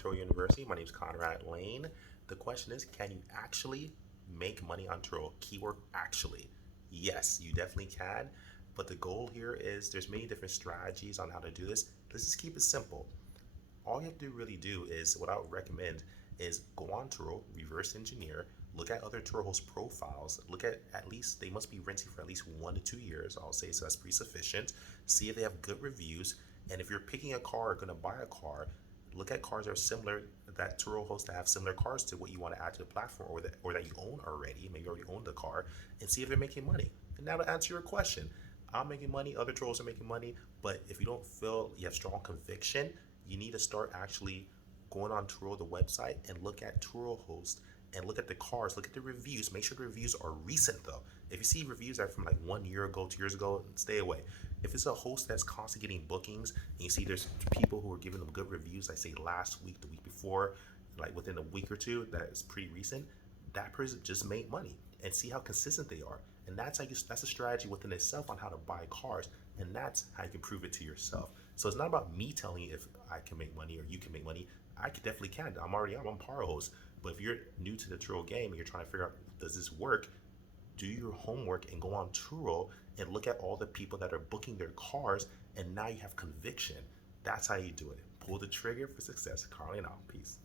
Turo University. My name is Conrad Layn. The question is, can you actually make money on Turo? Keyword actually. Yes, you definitely can. But the goal here is there's many different strategies on how to do this. Let's just keep it simple. All you have to really do is, what I would recommend is go on Turo, reverse engineer, look at other Turo host profiles, look at least, they must be renting for at least 1 to 2 years, I'll say, so that's pretty sufficient. See if they have good reviews, and if you're picking a car or gonna buy a car, look at cars that are similar, that Turo hosts that have similar cars to what you want to add to the platform, or that you own already, maybe you already own the car, and see if they're making money. And now to answer your question, I'm making money, other Turos are making money, but if you don't feel you have strong conviction, you need to start actually going on Turo, the website, and look at Turo host and look at the cars, look at the reviews. Make sure the reviews are recent though. If you see reviews that are from like 1 year ago, 2 years ago, stay away. If it's a host that's constantly getting bookings and you see there's people who are giving them good reviews, like say last week, the week before, like within a week or two, that is pretty recent, that person just made money, and see how consistent they are. And that's a strategy within itself on how to buy cars, and that's how you can prove it to yourself. So it's not about me telling you if I can make money or you can make money. I could definitely can. I'm a power host. But if you're new to the Turo game and you're trying to figure out, does this work, do your homework and go on Turo and look at all the people that are booking their cars, and now you have conviction. That's how you do it. Pull the trigger for success. Carly and out. Peace.